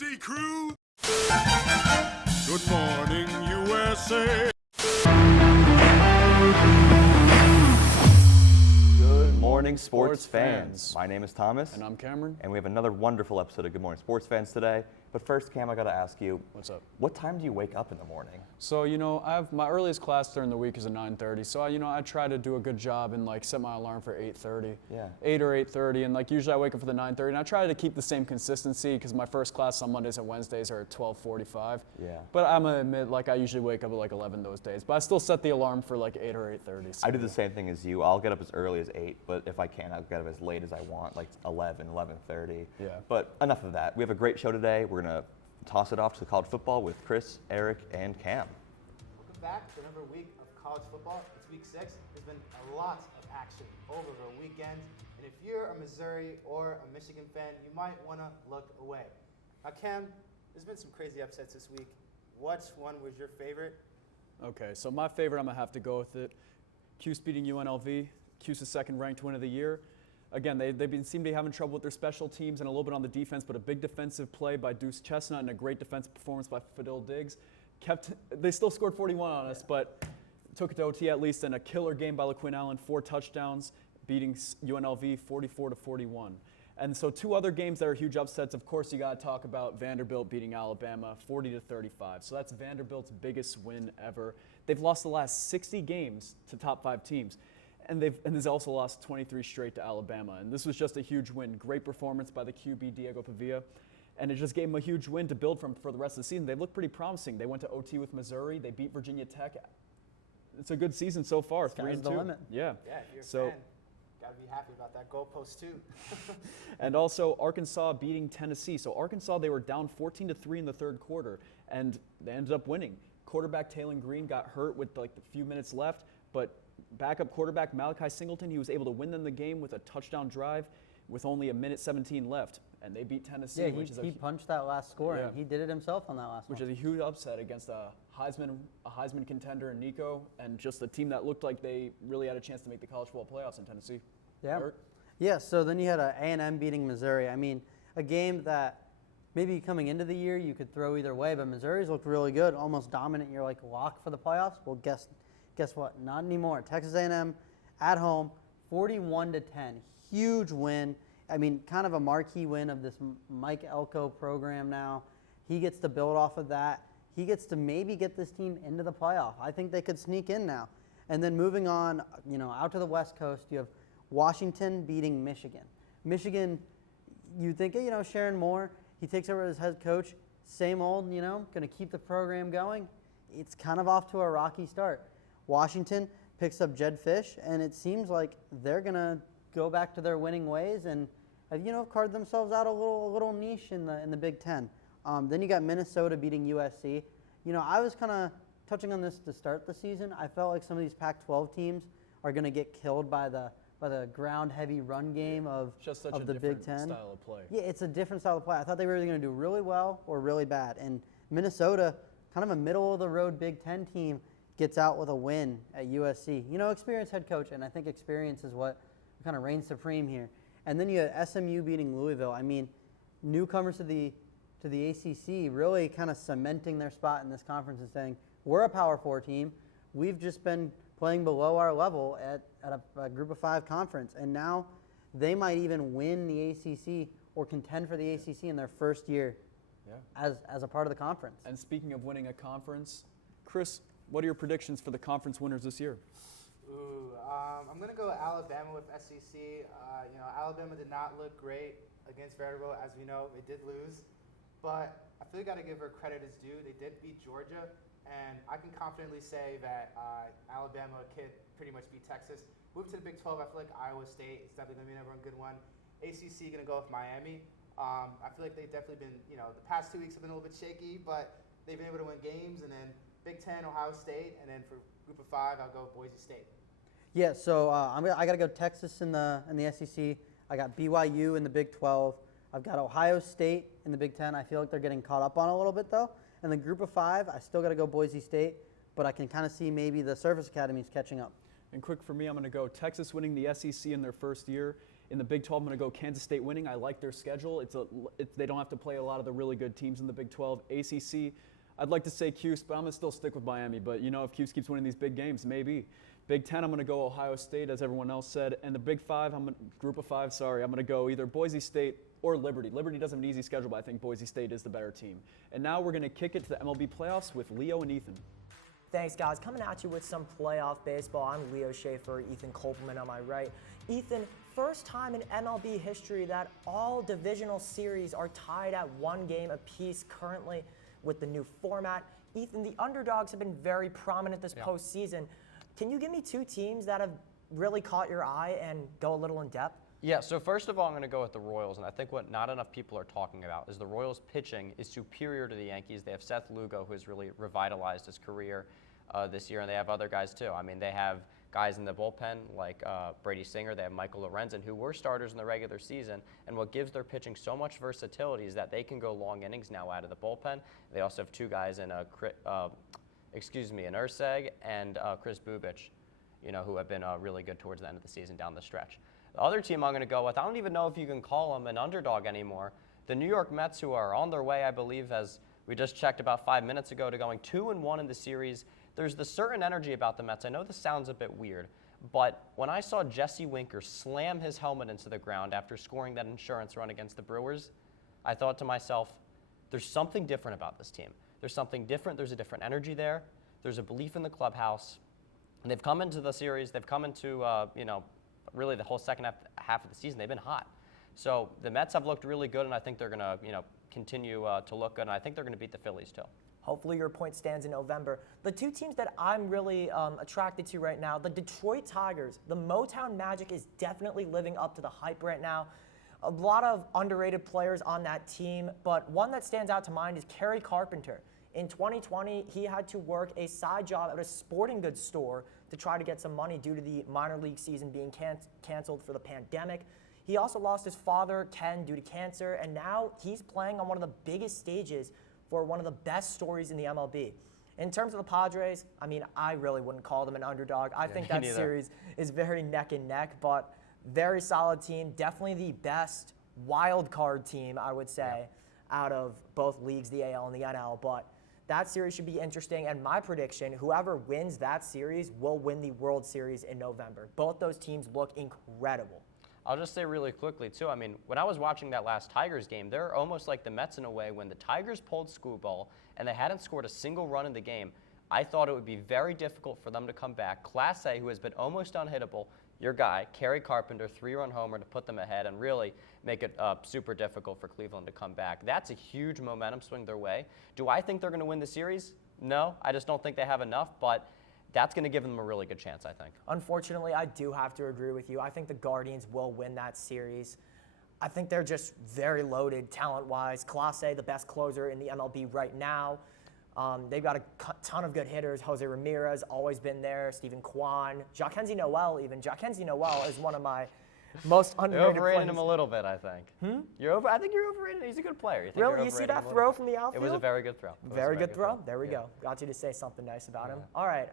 Dusty Crew. Good morning, USA. Good morning, sports fans. My name is Thomas. And I'm Cameron. And we have another wonderful episode of Good Morning Sports Fans today. But first, Cam, I got to ask you. What's up? What time do you wake up in the morning? So, I have my earliest class during the week is at 9:30. So, I try to do a good job and, set my alarm for 8:30. Yeah. 8 or 8:30. And, usually I wake up for the 9:30. And I try to keep the same consistency because my first class on Mondays and Wednesdays are at 12:45. Yeah. But I'm going to admit, I usually wake up at, 11 those days. But I still set the alarm for, 8 or 8:30. So I do the same thing as you. I'll get up as early as 8, but if I can, I'll get up as late as I want, 11, 11:30. Yeah. But enough of that. We have a great show today. We're going to toss it off to college football with Chris, Eric, and Cam. Welcome back to another week of college football. It's week 6. There's been a lot of action over the weekend. And if you're a Missouri or a Michigan fan, you might want to look away. Now, Cam, there's been some crazy upsets this week. Which one was your favorite? Okay, so my favorite, I'm going to have to go with it. Cuse beating UNLV. Cuse's second ranked win of the year. Again, they seem to be having trouble with their special teams and a little bit on the defense, but a big defensive play by Deuce Chestnut and a great defensive performance by Fadil Diggs. They still scored 41 on us, but took it to OT at least, and a killer game by LaQuinn Allen, 4 touchdowns, beating UNLV 44-41. And so 2 other games that are huge upsets. Of course, you got to talk about Vanderbilt beating Alabama 40-35. So that's Vanderbilt's biggest win ever. They've lost the last 60 games to top 5 teams. And they've also lost 23 straight to Alabama. And this was just a huge win. Great performance by the QB, Diego Pavia. And it just gave them a huge win to build from for the rest of the season. They look pretty promising. They went to OT with Missouri. They beat Virginia Tech. It's a good season so far, 3-2. Yeah, Yeah. if you're a fan, got to be happy about that goalpost too. And also Arkansas beating Tennessee. So Arkansas, they were down 14-3 in the third quarter, and they ended up winning. Quarterback Taylon Green got hurt with a few minutes left, but backup quarterback Malachi Singleton, he was able to win them the game with a touchdown drive with only 1:17 left, and they beat Tennessee. Yeah, he punched that last score, and he did it himself on that last one. Which is a huge upset against a Heisman contender in Nico, and just a team that looked like they really had a chance to make the college football playoffs in Tennessee. Yeah. Eric? Yeah, so then you had A&M beating Missouri. I mean, a game that maybe coming into the year you could throw either way, but Missouri's looked really good, almost dominant. You're lock for the playoffs. Well, guess what? Not anymore. Texas A&M at home, 41-10. Huge win. I mean, kind of a marquee win of this Mike Elko program now. He gets to build off of that. He gets to maybe get this team into the playoff. I think they could sneak in now. And then moving on, out to the West Coast, you have Washington beating Michigan. Michigan, you think, Sharon Moore, he takes over as head coach. Same old, going to keep the program going. It's kind of off to a rocky start. Washington picks up Jed Fish, and it seems like they're going to go back to their winning ways and, carved themselves out a little niche in the Big Ten. Then you got Minnesota beating USC. I was kind of touching on this to start the season. I felt like some of these Pac-12 teams are going to get killed by the ground-heavy run game of the Big Ten. Style of play. Yeah, it's a different style of play. I thought they were either going to do really well or really bad. And Minnesota, kind of a middle-of-the-road Big Ten team, gets out with a win at USC. Experienced head coach, and I think experience is what kind of reigns supreme here. And then you had SMU beating Louisville. I mean, newcomers to the ACC really kind of cementing their spot in this conference and saying, we're a Power 4 team. We've just been playing below our level at a Group of 5 conference, and now they might even win the ACC or contend for the ACC in their first year as a part of the conference. And speaking of winning a conference, Chris, what are your predictions for the conference winners this year? I'm going to go Alabama with SEC. Alabama did not look great against Vanderbilt. As we know, they did lose. But I feel you got to give her credit as due. They did beat Georgia. And I can confidently say that Alabama can pretty much beat Texas. Move to the Big 12, I feel like Iowa State is definitely going to be another good one. ACC going to go with Miami. I feel like they've definitely been, the past 2 weeks have been a little bit shaky, but they've been able to win games. And then Big 10, Ohio State. And then for Group of 5, I'll go Boise State. Yeah, so I got to go Texas in the SEC. I got BYU in the Big 12. I've got Ohio State in the Big 10. I feel like they're getting caught up on a little bit, though. And the Group of 5, I still got to go Boise State, but I can kind of see maybe the Service Academies catching up. And quick for me, I'm going to go Texas winning the SEC in their first year, In the Big 12, I'm going to go Kansas State winning. I like their schedule. They don't have to play a lot of the really good teams in the Big 12. ACC, I'd like to say Cuse, but I'm going to still stick with Miami. But, if Cuse keeps winning these big games, maybe. Big 10, I'm going to go Ohio State, as everyone else said. And the Big 5, Group of 5, I'm going to go either Boise State or Liberty. Liberty doesn't have an easy schedule, but I think Boise State is the better team. And now we're going to kick it to the MLB playoffs with Leo and Ethan. Thanks, guys. Coming at you with some playoff baseball. I'm Leo Schaefer, Ethan Kolperman on my right. Ethan, first time in MLB history that all divisional series are tied at 1 game apiece currently with the new format. Ethan, the underdogs have been very prominent this postseason. Can you give me 2 teams that have really caught your eye and go a little in depth? Yeah, so first of all, I'm going to go with the Royals, and I think what not enough people are talking about is the Royals' pitching is superior to the Yankees. They have Seth Lugo, who has really revitalized his career this year, and they have other guys too. I mean, they have guys in the bullpen like Brady Singer. They have Michael Lorenzen, who were starters in the regular season, and what gives their pitching so much versatility is that they can go long innings now out of the bullpen. They also have 2 guys in Urseg and Chris Bubich, who have been really good towards the end of the season down the stretch. The other team I'm going to go with, I don't even know if you can call them an underdog anymore. The New York Mets, who are on their way, I believe, as we just checked about 5 minutes ago, to going 2-1 in the series. There's the certain energy about the Mets. I know this sounds a bit weird, but when I saw Jesse Winker slam his helmet into the ground after scoring that insurance run against the Brewers, I thought to myself, there's something different about this team. There's something different. There's a different energy there. There's a belief in the clubhouse. And they've come into the series. They've come into, really the whole second half of the season. They've been hot. So the Mets have looked really good, and I think they're going to, continue to look good. And I think they're going to beat the Phillies too. Hopefully your point stands in November. The 2 teams that I'm really attracted to right now, the Detroit Tigers, the Motown Magic is definitely living up to the hype right now. A lot of underrated players on that team, but one that stands out to mind is Kerry Carpenter. In 2020, he had to work a side job at a sporting goods store to try to get some money due to the minor league season being canceled for the pandemic. He also lost his father, Ken, due to cancer, and now he's playing on one of the biggest stages for one of the best stories in the MLB. In terms of the Padres, I really wouldn't call them an underdog. I think that series is very neck and neck, but very solid team. Definitely the best wild card team, I would say, out of both leagues, the AL and the NL. But that series should be interesting, and my prediction, whoever wins that series will win the World Series in November. Both those teams look incredible. I'll just say really quickly, too, when I was watching that last Tigers game, they're almost like the Mets in a way. When the Tigers pulled Screwball and they hadn't scored a single run in the game, I thought it would be very difficult for them to come back. Class A, who has been almost unhittable, your guy, Kerry Carpenter, 3-run homer to put them ahead and really make it super difficult for Cleveland to come back. That's a huge momentum swing their way. Do I think they're going to win the series? No, I just don't think they have enough, but that's going to give them a really good chance, I think. Unfortunately, I do have to agree with you. I think the Guardians will win that series. I think they're just very loaded talent-wise. Class A, the best closer in the MLB right now. They've got a ton of good hitters. Jose Ramirez, always been there. Stephen Kwan. Jackenzie Noel, even. Jackenzie Noel is one of my most underrated You're overrating players. him a little bit, I think. I think you're overrated. He's a good player. You think Really? you're You see overrating that him a throw little from the outfield? It was a very good throw. Very good throw. There we go. Got you to say something nice about him. All right.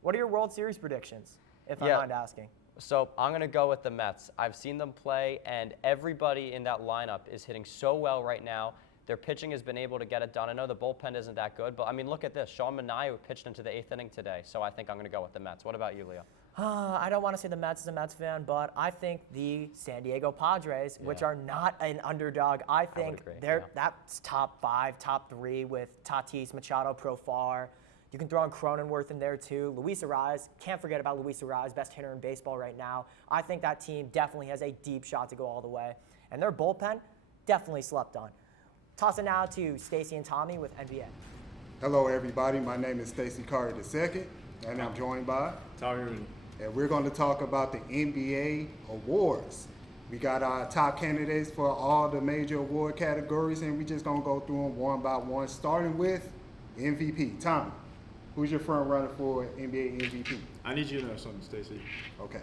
What are your World Series predictions, if I mind asking? So I'm going to go with the Mets. I've seen them play, and everybody in that lineup is hitting so well right now. Their pitching has been able to get it done. I know the bullpen isn't that good, but look at this. Sean Manaea pitched into the 8th inning today, so I think I'm going to go with the Mets. What about you, Leo? I don't want to say the Mets as a Mets fan, but I think the San Diego Padres, which are not an underdog, I think that's top 5, top 3 with Tatis, Machado, Profar. You can throw in Cronenworth in there too. Luis Arraez, can't forget about Luis Arraez, best hitter in baseball right now. I think that team definitely has a deep shot to go all the way. And their bullpen, definitely slept on. Toss it now to Stacy and Tommy with NBA. Hello, everybody. My name is Stacy Carter II, and I'm joined by Tommy Rooney. And we're going to talk about the NBA Awards. We got our top candidates for all the major award categories, and we're just going to go through them one by one, starting with MVP. Tommy, who's your front runner for NBA MVP? I need you to know something, Stacey. Okay.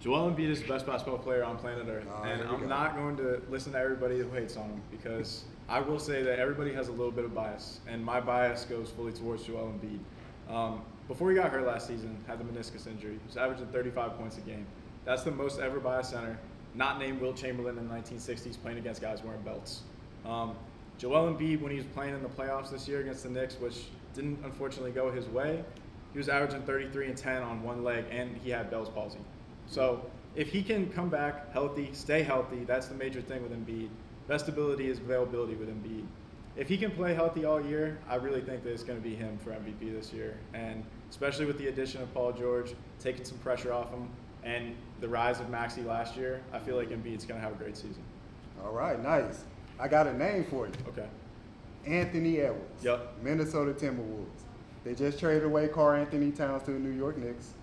Joel Embiid is the best basketball player on planet Earth, and I'm not going to listen to everybody who hates on him, because I will say that everybody has a little bit of bias, and my bias goes fully towards Joel Embiid. Before he got hurt last season, had the meniscus injury, he was averaging 35 points a game. That's the most ever by a center not named Wilt Chamberlain in the 1960s playing against guys wearing belts. Joel Embiid, when he was playing in the playoffs this year against the Knicks, which didn't unfortunately go his way, he was averaging 33 and 10 on one leg, and he had Bell's palsy. So if he can come back healthy, stay healthy, that's the major thing with Embiid. Best ability is availability with Embiid. If he can play healthy all year, I really think that it's going to be him for MVP this year. And especially with the addition of Paul George, taking some pressure off him, and the rise of Maxey last year, I feel like Embiid's going to have a great season. All right, nice. I got a name for you. Okay. Anthony Edwards. Yep. Minnesota Timberwolves. They just traded away Karl Anthony Towns to the New York Knicks.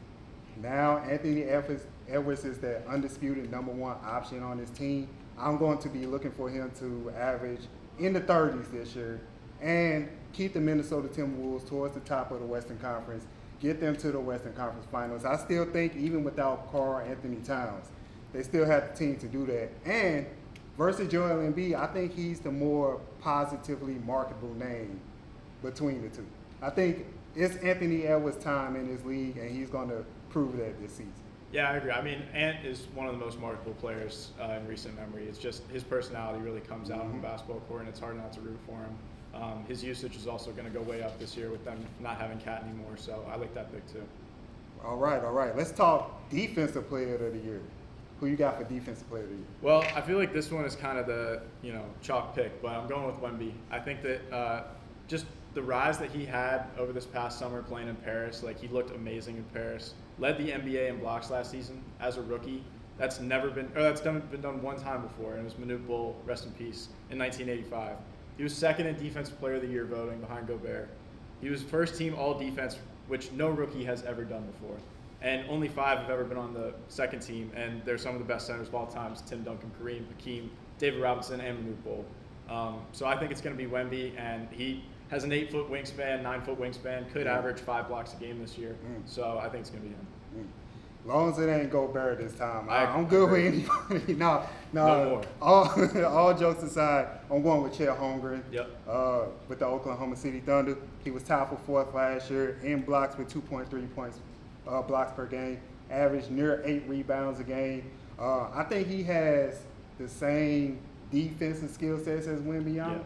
Now Anthony Edwards is the undisputed number one option on his team. I'm going to be looking for him to average in the 30s this year and keep the Minnesota Timberwolves towards the top of the Western Conference, get them to the Western Conference Finals. I still think even without Karl Anthony Towns, they still have the team to do that. And versus Joel Embiid, I think he's the more positively marketable name between the two. I think it's Anthony Edwards' time in this league, and he's going to prove that this season. Yeah, I agree. I mean, Ant is one of the most marketable players in recent memory. It's just his personality really comes out on the basketball court, and it's hard not to root for him. His usage is also going to go way up this year with them not having Cat anymore, so I like that pick too. All right. Let's talk Defensive Player of the Year. Who you got for Defensive Player of the Year? Well, I feel like this one is kind of the chalk pick, but I'm going with Wemby. I think that just the rise that he had over this past summer playing in Paris, like he looked amazing in Paris. Led the NBA in blocks last season as a rookie. That's been done one time before, and it was Manute Bol, rest in peace, in 1985. He was second in Defensive Player of the Year voting behind Gobert. He was first team all defense, which no rookie has ever done before. And only 5 have ever been on the second team, and they're some of the best centers of all time: Tim Duncan, Kareem, Hakeem, David Robinson, and Manute Bol. So I think it's going to be Wemby, and he has an 8-foot wingspan, 9-foot wingspan, could average 5 blocks a game this year. So I think it's going to be him. As long as it ain't Gobert this time, I'm good with anybody. No more. All jokes aside, I'm going with Chet Holmgren. Yep. With the Oklahoma City Thunder. He was tied for 4th last year in blocks with 2.3 points blocks per game, averaged near 8 rebounds a game. I think he has the same defensive skill sets as Wemby. Yeah.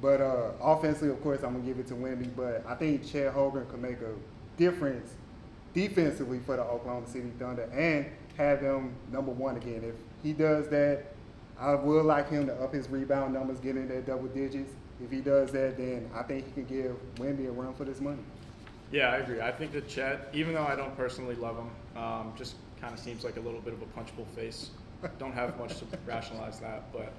But offensively, of course, I'm going to give it to Wemby. But I think Chet Holmgren could make a difference defensively for the Oklahoma City Thunder and have them number one again. If he does that, I would like him to up his rebound numbers, get in that double digits. If he does that, then I think he can give Wemby a run for this money. Yeah, I agree. I think that Chet, even though I don't personally love him, just kind of seems like a little bit of a punchable face. Don't have much to rationalize that, but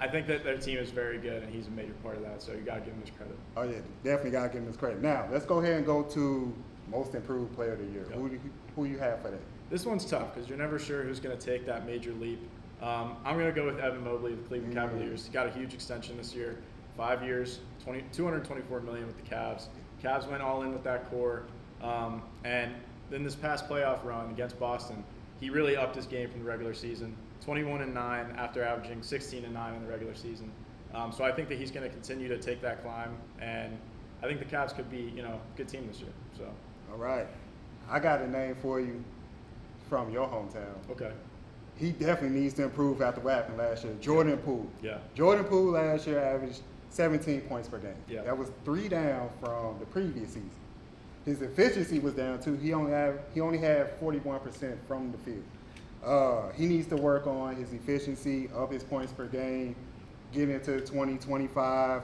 I think that their team is very good, and he's a major part of that, so you got to give him his credit. Oh, yeah, definitely got to give him his credit. Now, let's go ahead and go to Most Improved Player of the Year. Yep. Who you have for that? This one's tough because you're never sure who's going to take that major leap. I'm going to go with Evan Mobley, the Cleveland Cavaliers. He got a huge extension this year, 5 years, $224 million with the Cavs. Cavs went all in with that core, and then this past playoff run against Boston, he really upped his game from the regular season. 21-9 after averaging 16-9 in the regular season. So I think that he's going to continue to take that climb, and I think the Cavs could be, a good team this year. So. All right, I got a name for you from your hometown. Okay. He definitely needs to improve after what happened last year. Jordan Poole. Yeah. Jordan Poole last year averaged 17 points per game. Yeah. That was 3 down from the previous season. His efficiency was down too. He only had 41% from the field. He needs to work on his efficiency, up his points per game, get into 2025.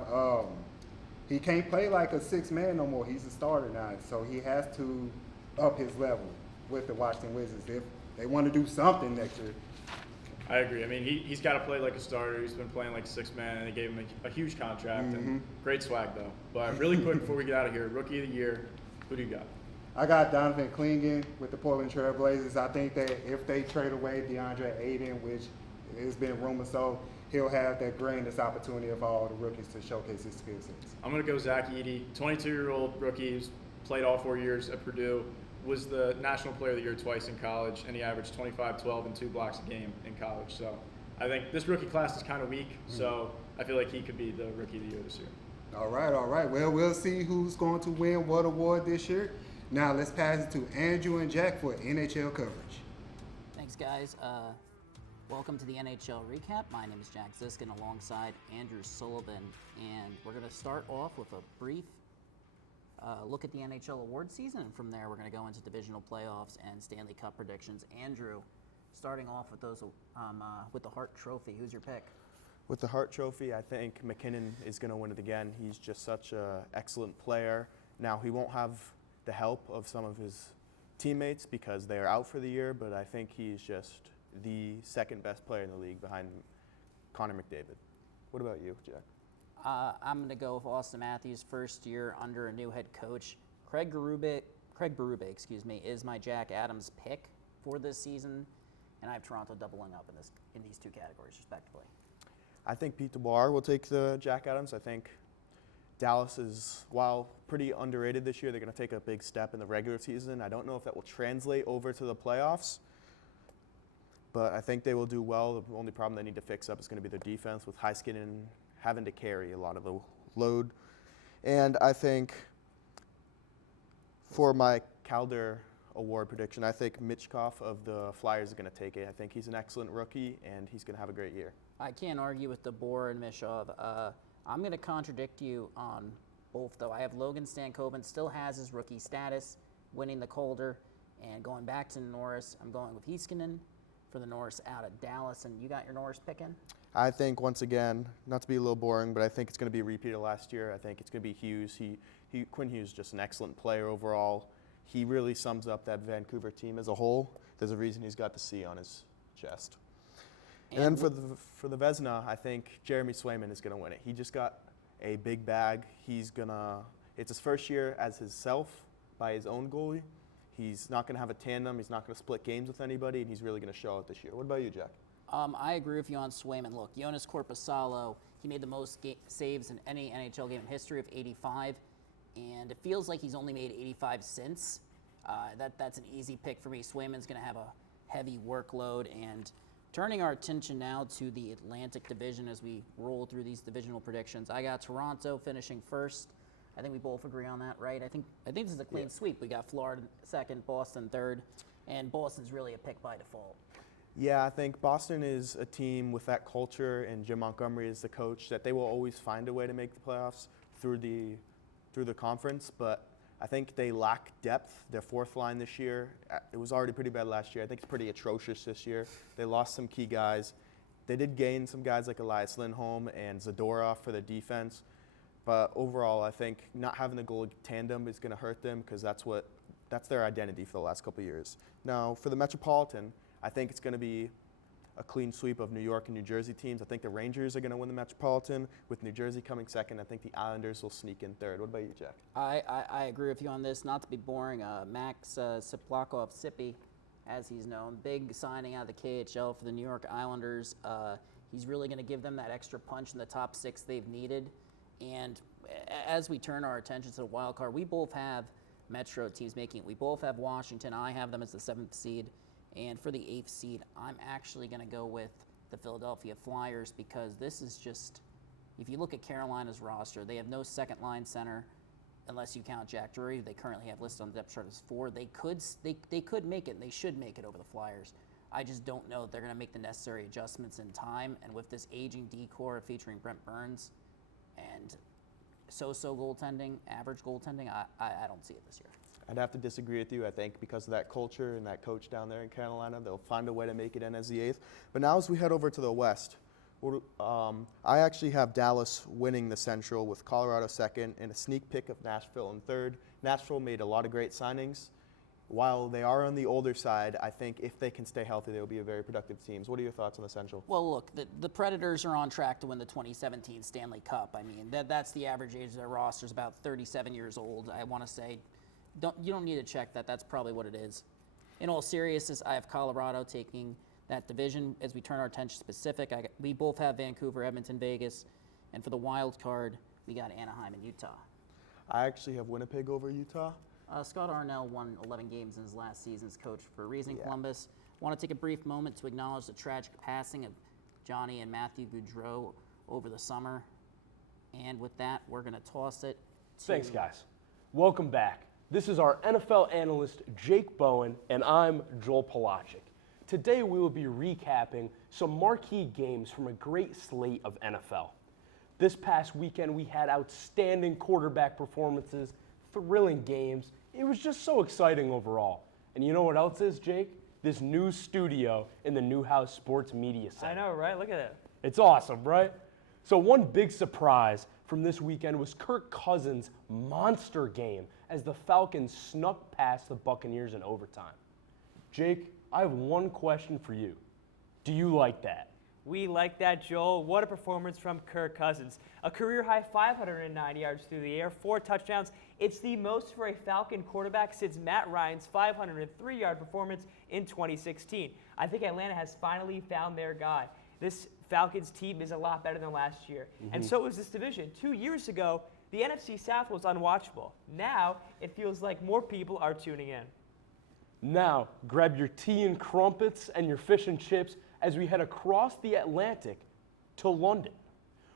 He can't play like a 6-man no more. He's a starter now, so he has to up his level with the Washington Wizards if they want to do something next year. I agree. I mean, he's got to play like a starter. He's been playing like a 6-man, and they gave him a huge contract. And great swag, though. But really quick before we get out of here, Rookie of the Year, who do you got? I got Donovan Clingan with the Portland Trail Blazers. I think that if they trade away DeAndre Ayton, which has been rumored so, he'll have that greatest opportunity of all the rookies to showcase his skill sets. I'm going to go Zach Edey, 22-year-old rookie who's played all 4 years at Purdue, was the National Player of the Year twice in college, and he averaged 25, 12, and 2 blocks a game in college. So I think this rookie class is kind of weak, so I feel like he could be the Rookie of the Year this year. All right. Well, we'll see who's going to win what award this year. Now let's pass it to Andrew and Jack for NHL coverage. Thanks, guys. Welcome to the NHL Recap. My name is Jack Ziskin alongside Andrew Sullivan, and we're going to start off with a brief look at the NHL Awards season, and from there we're going to go into divisional playoffs and Stanley Cup predictions. Andrew, starting off with those with the Hart Trophy, who's your pick? With the Hart Trophy, I think McKinnon is going to win it again. He's just such an excellent player. Now, he won't have the help of some of his teammates because they are out for the year, but I think he's just the second best player in the league behind Connor McDavid. What about you, Jack? I'm going to go with Austin Matthews, first year under a new head coach. Craig Berube, is my Jack Adams pick for this season, and I have Toronto doubling up in these two categories, respectively. I think Pete DeBoer will take the Jack Adams. I think Dallas is, while pretty underrated this year, they're going to take a big step in the regular season. I don't know if that will translate over to the playoffs, but I think they will do well. The only problem they need to fix up is going to be their defense, with Heiskanen having to carry a lot of the load. And I think for my Calder Award prediction, I think Michkov of the Flyers is going to take it. I think he's an excellent rookie, and he's going to have a great year. I can't argue with DeBoer and Mishov. I'm going to contradict you on both, though. I have Logan Stankoven, still has his rookie status, winning the Calder, and going back to Norris, I'm going with Heiskanen for the Norris out of Dallas. And you got your Norris picking? I think, once again, not to be a little boring, but I think it's going to be a repeat of last year. I think it's going to be Hughes. Quinn Hughes is just an excellent player overall. He really sums up that Vancouver team as a whole. There's a reason he's got the C on his chest. And for the Vezina, I think Jeremy Swayman is going to win it. He just got a big bag. It's his first year as himself by his own goalie. He's not going to have a tandem. He's not going to split games with anybody, and he's really going to show it this year. What about you, Jack? I agree with you on Swayman. Look, Jonas Korpisalo, he made the most saves in any NHL game in history of 85, and it feels like he's only made 85 since. That's an easy pick for me. Swayman's going to have a heavy workload. And turning our attention now to the Atlantic Division as we roll through these divisional predictions, I got Toronto finishing first. I think we both agree on that, right? I think this is a clean sweep. We got Florida second, Boston third, and Boston's really a pick by default. Yeah, I think Boston is a team with that culture, and Jim Montgomery is the coach, that they will always find a way to make the playoffs through the conference. But I think they lack depth. Their fourth line this year, it was already pretty bad last year. I think it's pretty atrocious this year. They lost some key guys. They did gain some guys like Elias Lindholm and Zadorov for the defense. But overall, I think not having the goalie tandem is going to hurt them, because that's their identity for the last couple of years. Now, for the Metropolitan, I think it's going to be a clean sweep of New York and New Jersey teams. I think the Rangers are going to win the Metropolitan, with New Jersey coming second. I think the Islanders will sneak in third. What about you, Jack? I agree with you on this. Not to be boring, Max Siplakov-Sippy, as he's known, big signing out of the KHL for the New York Islanders. He's really going to give them that extra punch in the top six they've needed. And as we turn our attention to the wild card, we both have Metro teams making it. We both have Washington. I have them as the 7th seed. And for the 8th seed, I'm actually going to go with the Philadelphia Flyers, because this is just, if you look at Carolina's roster, they have no second line center unless you count Jack Drury. They currently have listed on the depth chart as 4. They could make it, and they should make it over the Flyers. I just don't know if they're going to make the necessary adjustments in time. And with this aging D-core featuring Brent Burns and so-so goaltending, average goaltending, I don't see it this year. I'd have to disagree with you. I think because of that culture and that coach down there in Carolina, they'll find a way to make it in as the 8th. But now as we head over to the West, I actually have Dallas winning the Central, with Colorado second, and a sneak pick of Nashville in third. Nashville made a lot of great signings. While they are on the older side, I think if they can stay healthy, they will be a very productive team. What are your thoughts on the Central? Well, look, the Predators are on track to win the 2017 Stanley Cup. I mean, that's the average age of their roster is about 37 years old, I want to say. You don't need to check that. That's probably what it is. In all seriousness, I have Colorado taking that division. As we turn our attention specific, we both have Vancouver, Edmonton, Vegas. And for the wild card, we got Anaheim and Utah. I actually have Winnipeg over Utah. Scott Arnell won 11 games in his last season as coach for a reason. Columbus. Want to take a brief moment to acknowledge the tragic passing of Johnny and Matthew Goudreau over the summer. And with that, we're going to toss it to... Thanks, guys. Welcome back. This is our NFL analyst, Jake Bowen, and I'm Joel Palacic. Today we will be recapping some marquee games from a great slate of NFL. This past weekend we had outstanding quarterback performances, thrilling games. It was just so exciting overall. And you know what else is, Jake? This new studio in the Newhouse Sports Media Center. I know, right? Look at it. It's awesome, right? So one big surprise from this weekend was Kirk Cousins' monster game as the Falcons snuck past the Buccaneers in overtime. Jake, I have one question for you. Do you like that? We like that, Joel. What a performance from Kirk Cousins. A career-high 509 yards through the air, 4 touchdowns. It's the most for a Falcon quarterback since Matt Ryan's 503-yard performance in 2016. I think Atlanta has finally found their guy. This Falcons team is a lot better than last year. And so is this division. 2 years ago, the NFC South was unwatchable. Now, it feels like more people are tuning in. Now, grab your tea and crumpets and your fish and chips as we head across the Atlantic to London,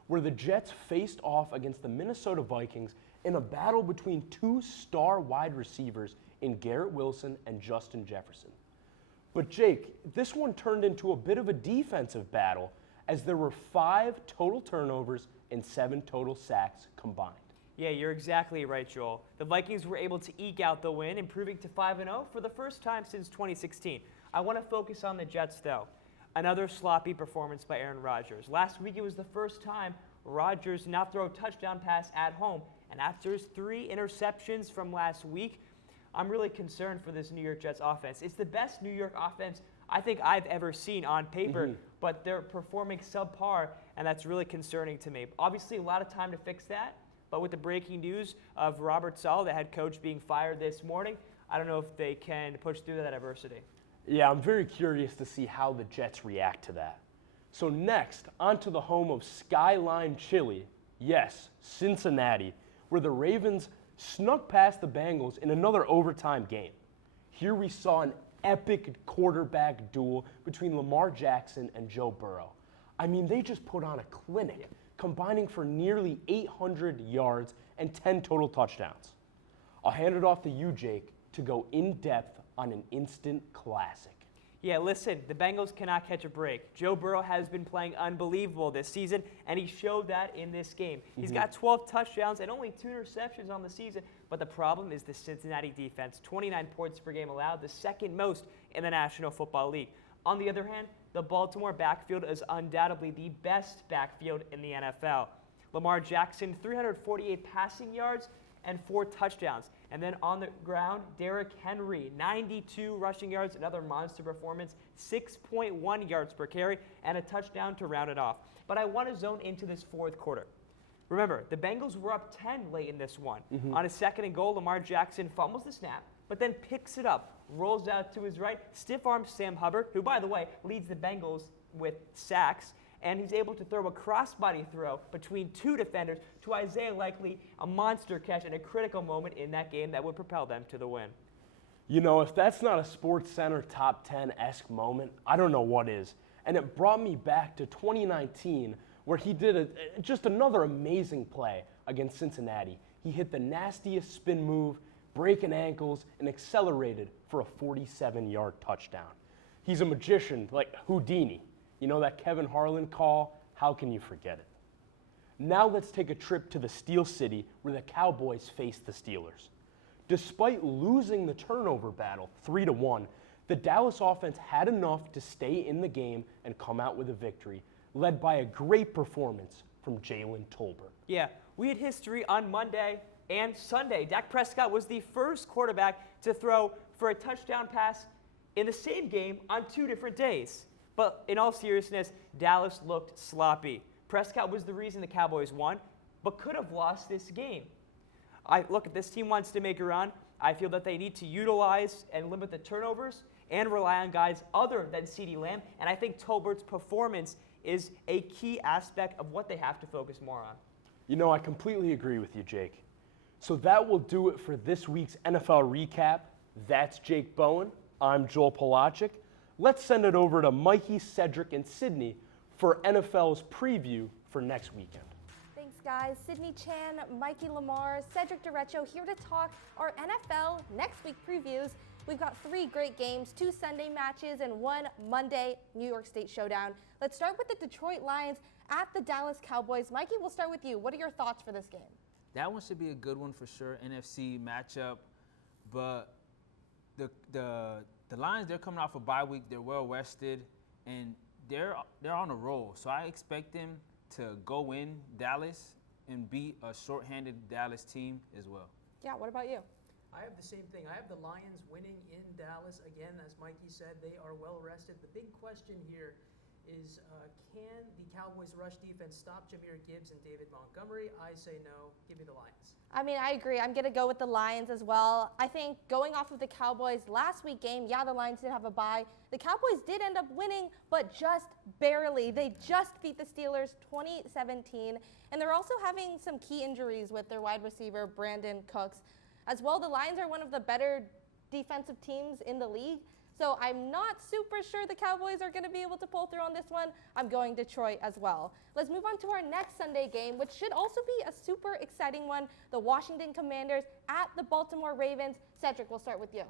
where the Jets faced off against the Minnesota Vikings in a battle between 2 star wide receivers in Garrett Wilson and Justin Jefferson. But Jake, this one turned into a bit of a defensive battle as there were 5 total turnovers and 7 total sacks combined. Yeah, you're exactly right, Joel. The Vikings were able to eke out the win, improving to 5-0 for the first time since 2016. I want to focus on the Jets, though. Another sloppy performance by Aaron Rodgers. Last week, it was the first time Rodgers did not throw a touchdown pass at home. And after his 3 interceptions from last week, I'm really concerned for this New York Jets offense. It's the best New York offense I think I've ever seen on paper, but they're performing subpar, and that's really concerning to me. Obviously, a lot of time to fix that. But with the breaking news of Robert Saleh, the head coach, being fired this morning, I don't know if they can push through that adversity. Yeah, I'm very curious to see how the Jets react to that. So next, onto the home of Skyline Chili, yes, Cincinnati, where the Ravens snuck past the Bengals in another overtime game. Here we saw an epic quarterback duel between Lamar Jackson and Joe Burrow. I mean, they just put on a clinic, combining for nearly 800 yards and 10 total touchdowns. I'll hand it off to you, Jake, to go in depth on an instant classic. Yeah, listen, the Bengals cannot catch a break. Joe Burrow has been playing unbelievable this season, and he showed that in this game. He's got 12 touchdowns and only 2 interceptions on the season, but the problem is the Cincinnati defense. 29 points per game allowed, the second most in the National Football League. On the other hand, the Baltimore backfield is undoubtedly the best backfield in the NFL. Lamar Jackson, 348 passing yards and 4 touchdowns. And then on the ground, Derrick Henry, 92 rushing yards, another monster performance, 6.1 yards per carry, and a touchdown to round it off. But I want to zone into this fourth quarter. Remember, the Bengals were up 10 late in this one. On a 2nd and goal, Lamar Jackson fumbles the snap, but then picks it up, rolls out to his right, stiff-arms Sam Hubbard, who, by the way, leads the Bengals with sacks, and he's able to throw a crossbody throw between 2 defenders to Isaiah Likely, a monster catch at a critical moment in that game that would propel them to the win. You know, if that's not a SportsCenter top 10-esque moment, I don't know what is. And it brought me back to 2019, where he did just another amazing play against Cincinnati. He hit the nastiest spin move, breaking ankles, and accelerated for a 47-yard touchdown. He's a magician like Houdini. You know that Kevin Harlan call? How can you forget it? Now let's take a trip to the Steel City where the Cowboys face the Steelers. Despite losing the turnover battle 3-1, the Dallas offense had enough to stay in the game and come out with a victory, led by a great performance from Jalen Tolbert. Yeah, we had history on Monday and Sunday. Dak Prescott was the first quarterback to throw for a touchdown pass in the same game on 2 different days. But in all seriousness, Dallas looked sloppy. Prescott was the reason the Cowboys won, but could have lost this game. Look, if this team wants to make a run, I feel that they need to utilize and limit the turnovers and rely on guys other than CeeDee Lamb. And I think Tolbert's performance is a key aspect of what they have to focus more on. You know, I completely agree with you, Jake. So that will do it for this week's NFL recap. That's Jake Bowen. I'm Joel Polaczyk. Let's send it over to Mikey, Cedric, and Sydney for NFL's preview for next weekend. Thanks, guys. Sydney Chan, Mikey Lamar, Cedric Derecho here to talk our NFL next week previews we've got 3 great games, 2 Sunday matches, and 1 Monday New York State showdown. Let's start with the Detroit Lions at the Dallas Cowboys. Mikey, we'll start with you. What are your thoughts for this game? That one should be a good one for sure, NFC matchup. But the Lions, they're coming off a bye week. They're well rested, and they're on a roll. So I expect them to go in Dallas and beat a shorthanded Dallas team as well. Yeah, what about you? I have the same thing. I have the Lions winning in Dallas. Again, as Mikey said, they are well rested. The big question here is can the Cowboys' rush defense stop Jahmyr Gibbs and David Montgomery? I say no. Give me the Lions. I mean, I agree. I'm going to go with the Lions as well. I think going off of the Cowboys' last week game, yeah, the Lions did have a bye. The Cowboys did end up winning, but just barely. They just beat the Steelers 20-17, and they're also having some key injuries with their wide receiver, Brandon Cooks. As well, the Lions are one of the better defensive teams in the league. So I'm not super sure the Cowboys are going to be able to pull through on this one. I'm going Detroit as well. Let's move on to our next Sunday game, which should also be a super exciting one. The Washington Commanders at the Baltimore Ravens. Cedric, we'll start with you.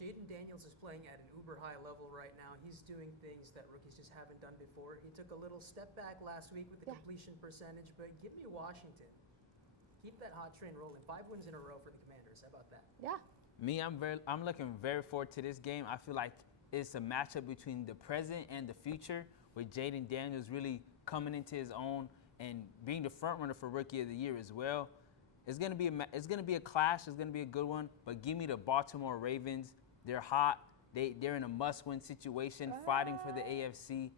Jaden Daniels is playing at an uber high level right now. He's doing things that rookies just haven't done before. He took a little step back last week with the completion percentage, but give me Washington. Keep that hot train rolling. 5 wins in a row for the Commanders. How about that? Yeah. Me, I'm looking very forward to this game. I feel like it's a matchup between the present and the future, with Jaden Daniels really coming into his own and being the front runner for Rookie of the Year as well. It's gonna be a clash. It's gonna be a good one. But give me the Baltimore Ravens. They're hot. They're in a must-win situation, fighting for the AFC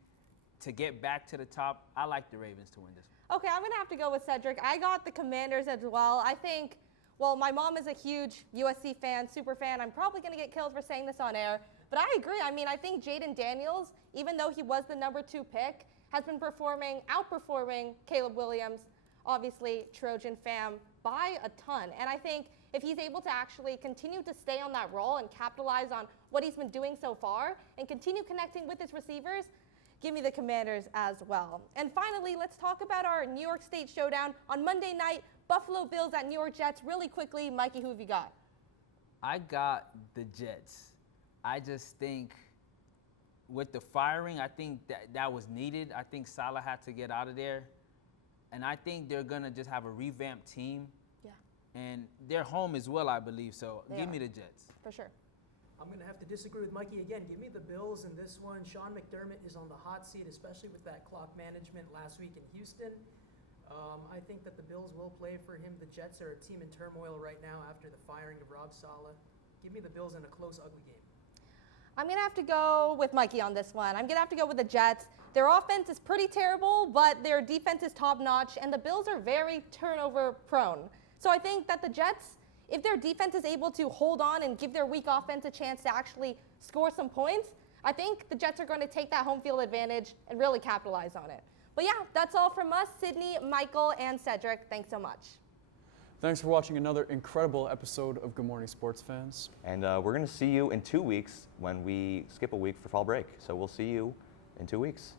to get back to the top. I like the Ravens to win this one. Okay, I'm going to have to go with Cedric. I got the Commanders as well. I think, well, my mom is a huge USC fan, super fan. I'm probably going to get killed for saying this on air. But I agree. I mean, I think Jaden Daniels, even though he was the number 2 pick, has been outperforming Caleb Williams, obviously Trojan fam, by a ton. And I think if he's able to actually continue to stay on that role and capitalize on what he's been doing so far and continue connecting with his receivers, give me the Commanders as well. And finally, let's talk about our New York State showdown on Monday night. Buffalo Bills at New York Jets. Really quickly, Mikey, who have you got? I got the Jets. I just think with the firing, I think that was needed. I think Salah had to get out of there. And I think they're going to just have a revamped team. Yeah. And they're home as well, I believe. So give me the Jets. For sure. I'm going to have to disagree with Mikey again. Give me the Bills in this one. Sean McDermott is on the hot seat, especially with that clock management last week in Houston. I think that the Bills will play for him. The Jets are a team in turmoil right now after the firing of Rob Saleh. Give me the Bills in a close, ugly game. I'm going to have to go with Mikey on this one. I'm going to have to go with the Jets. Their offense is pretty terrible, but their defense is top-notch, and the Bills are very turnover-prone. So I think that the Jets, if their defense is able to hold on and give their weak offense a chance to actually score some points, I think the Jets are going to take that home field advantage and really capitalize on it. But yeah, that's all from us, Sydney, Michael, and Cedric. Thanks so much. Thanks for watching another incredible episode of Good Morning Sports Fans. And we're going to see you in 2 weeks when we skip a week for fall break. So we'll see you in 2 weeks.